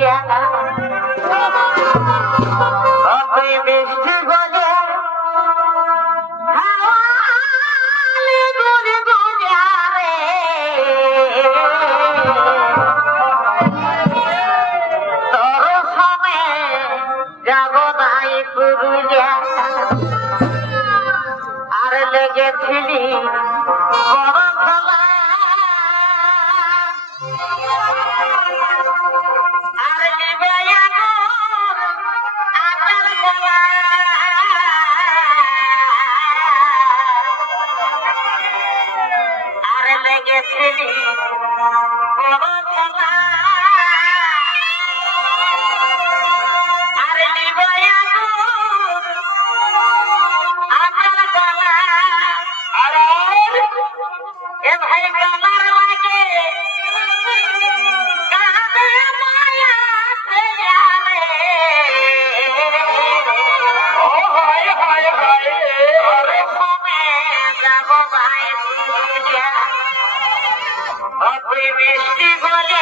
gian đã অতি বৃষ্টি বলে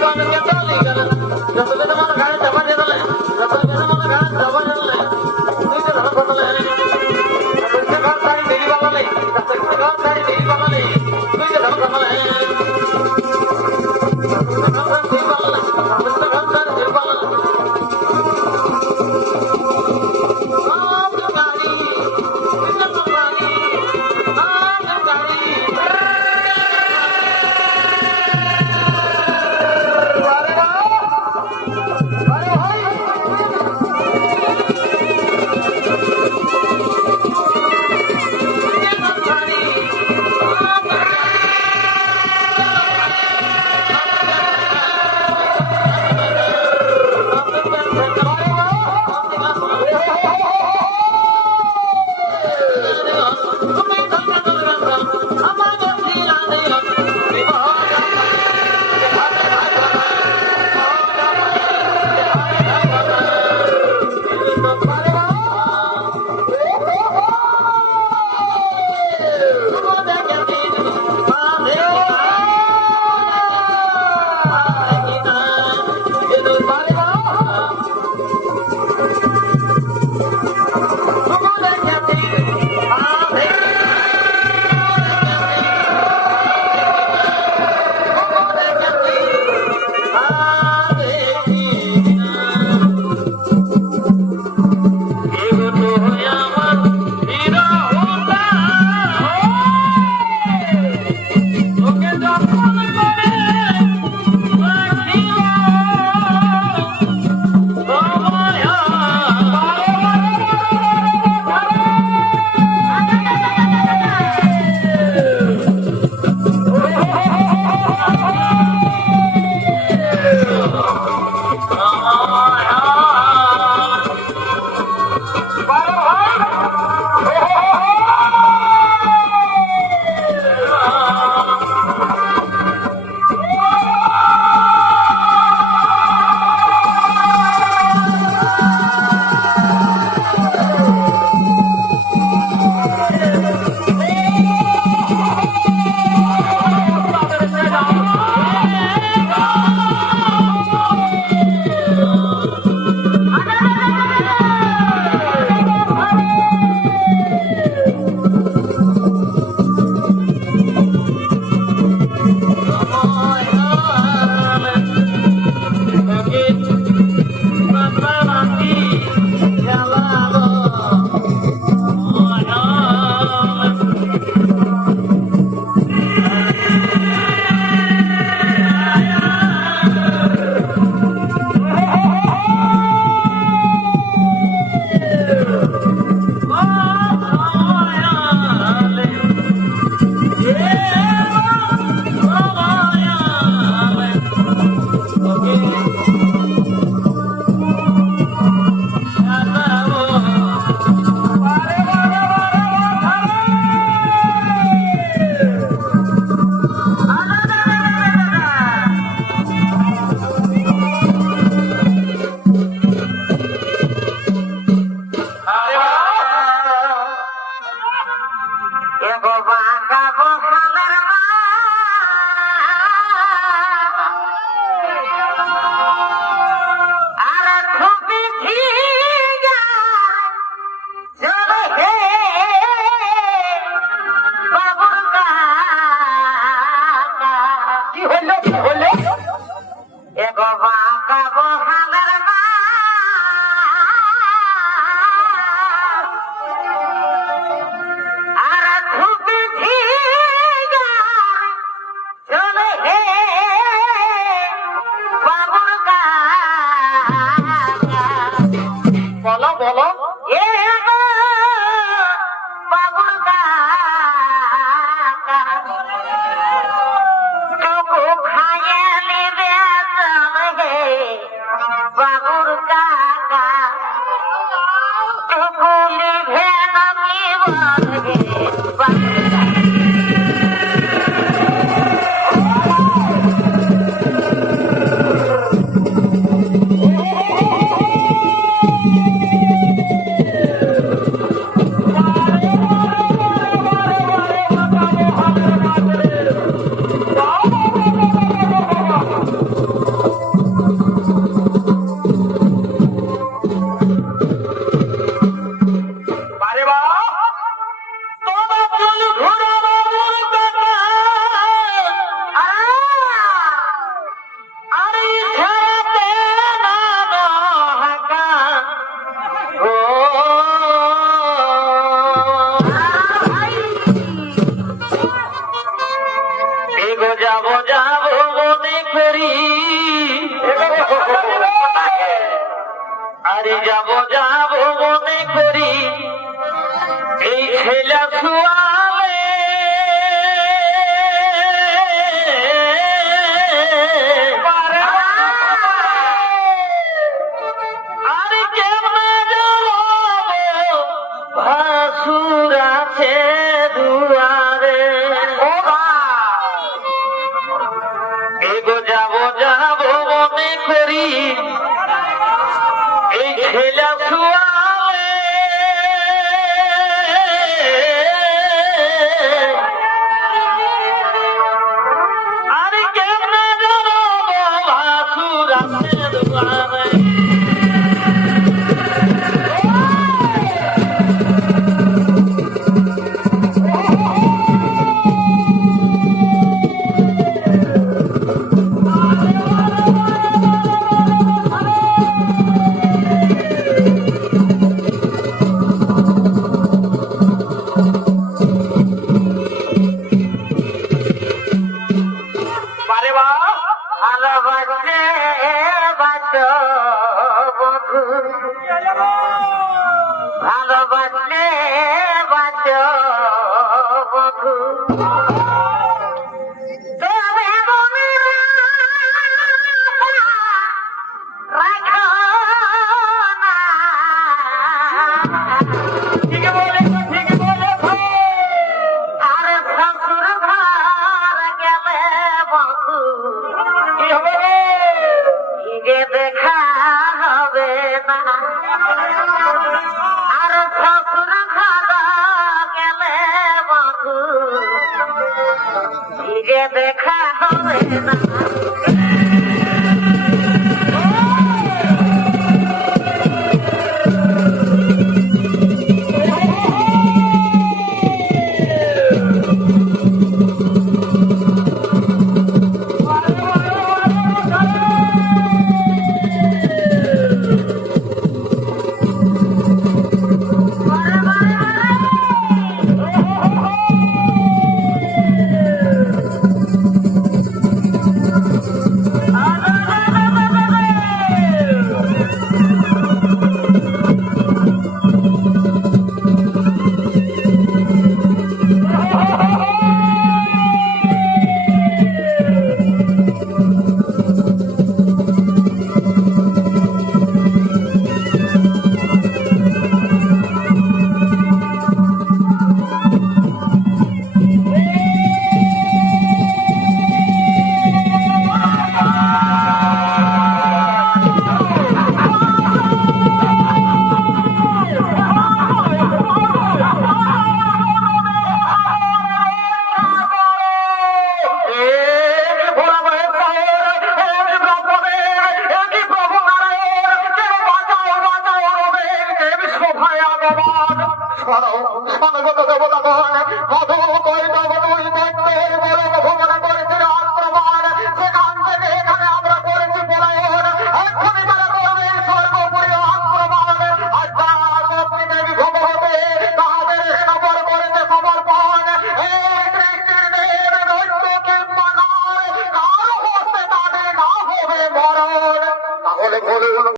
गाणं चालू आहे Para যাব যাব মনে করি আরে যাব যাব মনে করি এই খেলা ছুয়া